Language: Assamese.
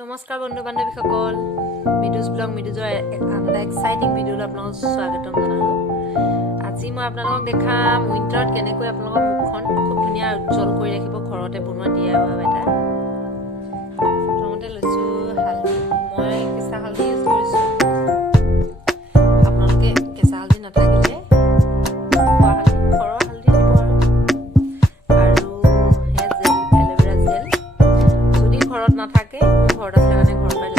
নমস্কাৰ বন্ধু বান্ধৱীসকল মিডুজ ব্লগ মিডুজৰ এটা এক্সাইটিং ভিডিঅ'লৈ আপোনালোকক স্বাগতম জনালোঁ। আজি মই আপোনালোকক দেখাম উইণ্টাৰত কেনেকৈ আপোনালোকৰ মুখখন খুব ধুনীয়া উজ্জ্বল কৰি ৰাখিব ঘৰতে বনোৱা DIY এটা। প্ৰথমতে লৈছোঁ হালধি, মই কেঁচা হালধি ইউজ কৰিছোঁ। আপোনালোকে কেঁচা হালধি নাথাকিলে খোৱা হালধি, ঘৰৰ হালধি দিব আৰু সেয়া জেল, এল'ভেৰা জেল। যদি ঘৰত নাথাকে, মোৰ ঘৰত আছে কাৰণে ঘৰৰ পৰাই